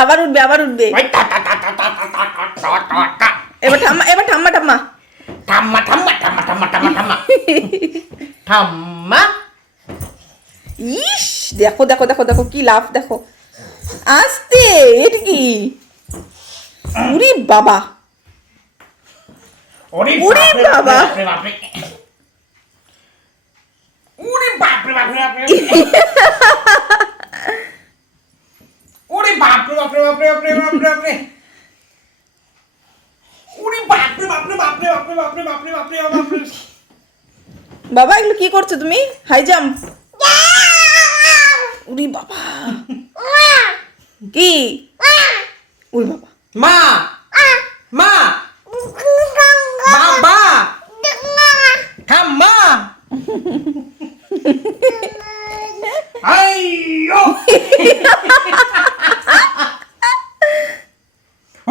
আবার উঠবে আবার উঠবে। এবার ঠাম্মা এবার ঠাম্মা ঠাম্মা ঠাম্মা ঠাম্মা ঠাম্মা ঠাম্মা ঠাম্মা ঠাম্মা ঠাম্মা। ইস দেখো দেখো দেখো দেখো কি লাভ দেখো। আস্তে এটা কি? উরি বাবা ওরে ওরে বাবা। বাপরে বাপরে ওরে বাপরে বাপরে বাপরে ওরে বাপরে বাপরে বাপরে বাপরে বাপরে বাপরে ওরে বাপরে বাপরে বাপরে বাপরে বাপরে বাপরে বাপরে বাপরে। বাবা এগুলো কি করছো তুমি? High jump. উরি বাবা কি? উরি বাবা মা মা বাবা ঠাম্মা আইয়ো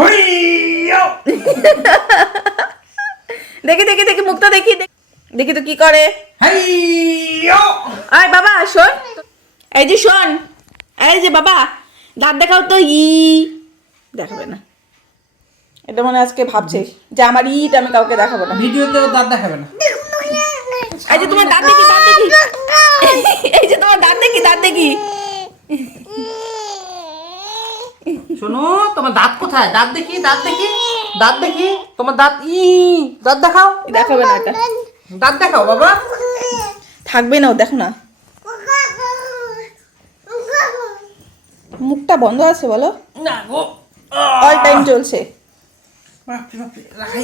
আইয়ো। দেখি দেখি দেখি মুখটা দেখি দেখি তো কি করে। আইয়ো আয় বাবা শোন, এই যে শোন, এই যে বাবা দাঁত দেখাও তো। দেখাবে না, এটা মনে আজকে ভাবছে যে আমার ইটা আমি কাউকে দেখাবো না। ভিডিওতে দাঁত দেখাবে না। এই যে তোমার দাঁত দেখি দাঁত দেখি, এই যে তোমার দাঁত দেখি দাঁত দেখি। শোনো তোমার দাঁত কোথায়? দাঁত দেখি দাঁত দেখি দাঁত দেখি তোমার দাঁত। দাঁত দেখাও। দেখাবে না এটা, দাঁত দেখাও বাবা। থাকবে না ও, দেখো না মুখটা বন্ধ আছে বলো, না গো অল টাইম চলছে। বাপরে বাপরে রাখাই